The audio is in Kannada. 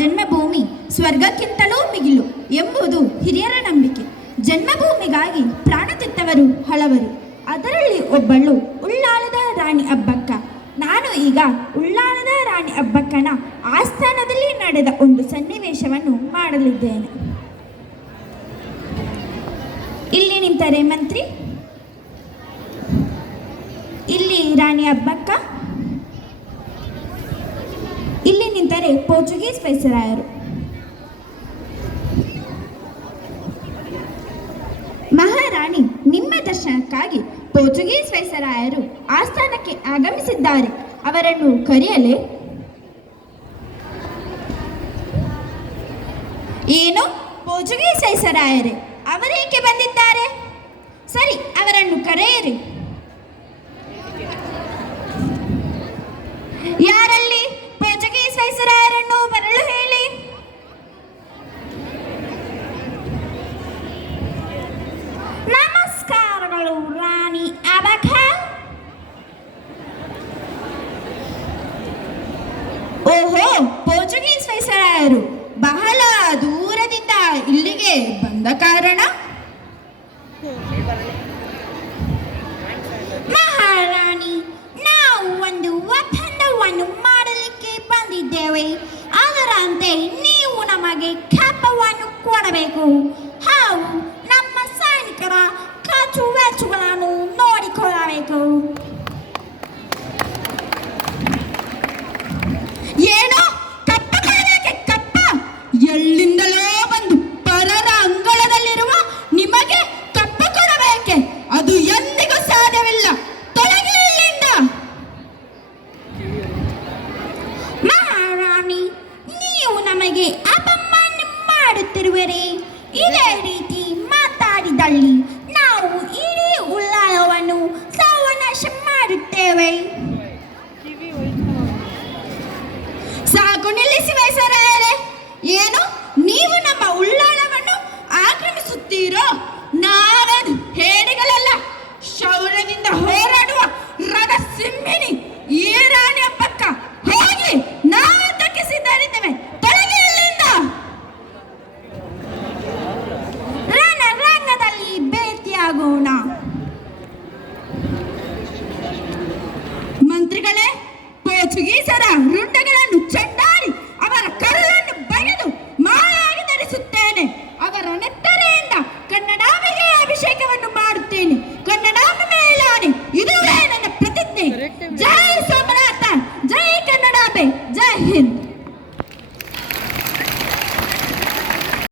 ಜನ್ಮಭೂಮಿ ಸ್ವರ್ಗಕ್ಕಿಂತಲೂ ಮಿಗಿಲು ಎಂಬುದು ಹಿರಿಯರ ನಂಬಿಕೆ. ಜನ್ಮಭೂಮಿಗಾಗಿ ಪ್ರಾಣ ತೆತ್ತವರು ಹಲವರು. ಅದರಲ್ಲಿ ಒಬ್ಬಳು ಉಳ್ಳಾಲದ ರಾಣಿ ಅಬ್ಬಕ್ಕ. ನಾನು ಈಗ ಉಳ್ಳಾಲದ ರಾಣಿ ಅಬ್ಬಕ್ಕನ ಆಸ್ಥಾನದಲ್ಲಿ ನಡೆದ ಒಂದು ಸನ್ನಿವೇಶವನ್ನು ಮಾಡಲಿದ್ದೇನೆ. ಇಲ್ಲಿ ನಿಂತರೆ ಮಂತ್ರಿ, ಇಲ್ಲಿ ರಾಣಿ ಅಬ್ಬಕ್ಕ, ಇಲ್ಲಿ ನಿಂತರೆ ಪೋರ್ಚುಗೀಸ್ ವೈಸರಾಯರು. ಮಹಾರಾಣಿ, ನಿಮ್ಮ ದರ್ಶನಕ್ಕಾಗಿ ಪೋರ್ಚುಗೀಸ್ ವೈಸರಾಯರು ಆಸ್ಥಾನಕ್ಕೆ ಆಗಮಿಸಿದ್ದಾರೆ. ಅವರನ್ನು ಕರೆಯಲೇ? ಏನು, ಪೋರ್ಚುಗೀಸ್ ವೈಸರಾಯರೇ? ಅವರೇಕೆ ಬಂದಿದ್ದಾರೆ? ಸರಿ, ಅವರನ್ನು ಕರೆಯಿರಿ. ಯಾರಲ್ಲಿ? ಪೋರ್ಚುಗೀಸ್ ವೈಸರಾಯರನ್ನು ಬರಲು ಹೇಳಿ. ನಮಸ್ಕಾರಗಳು ರಾಣಿ ಅಬಕ್ಕ. ಓಹೋ, ಪೋರ್ಚುಗೀಸ್ ವೈಸರಾಯರು ಬಹಳ ದೂರದಿಂದ ಇಲ್ಲಿಗೆ ಬಂದ ಕಾರಣ? ಮಹಾರಾಣಿ, ನಾವು ಒಂದು ಒಪ್ಪಂದವನ್ನು ಮಾಡಲಿಕ್ಕೆ ಬಂದಿದ್ದೇವೆ. ಅದರಂತೆ ನೀವು ನಮಗೆ ಕಪ್ಪವನ್ನು ಕೊಡಬೇಕು. ಹಾಗೂ ನಮ್ಮ ಸೈನಿಕರ ಖರ್ಚು ವೆಚ್ಚಗಳನ್ನು ನೋಡಿಕೊಳ್ಳಬೇಕು. ಏನೋ ಕಪ್ಪ ಕೊಡಬೇಕೆ? ಕಪ್ಪ? ಎಲ್ಲಿಂದಲೋ ಬಂದು ಪರರ ಅಂಗಳದಲ್ಲಿರುವ ನಿಮಗೆ ಕಪ್ಪ ಕೊಡಬೇಕೆ? ಅದು ಎಂದಿಗೂ ಸಾಧ್ಯವಿಲ್ಲ. ತೊಲಗಿ ಇಲ್ಲಿಂದ. ಮಹಾರಾಣಿ, ನೀವು ನಮಗೆ ಅಪಮಾನ ಮಾಡುತ್ತಿರುವಿರಿ. ಇದೇ ರೀತಿ ಮಾತಾಡಿದಲ್ಲಿ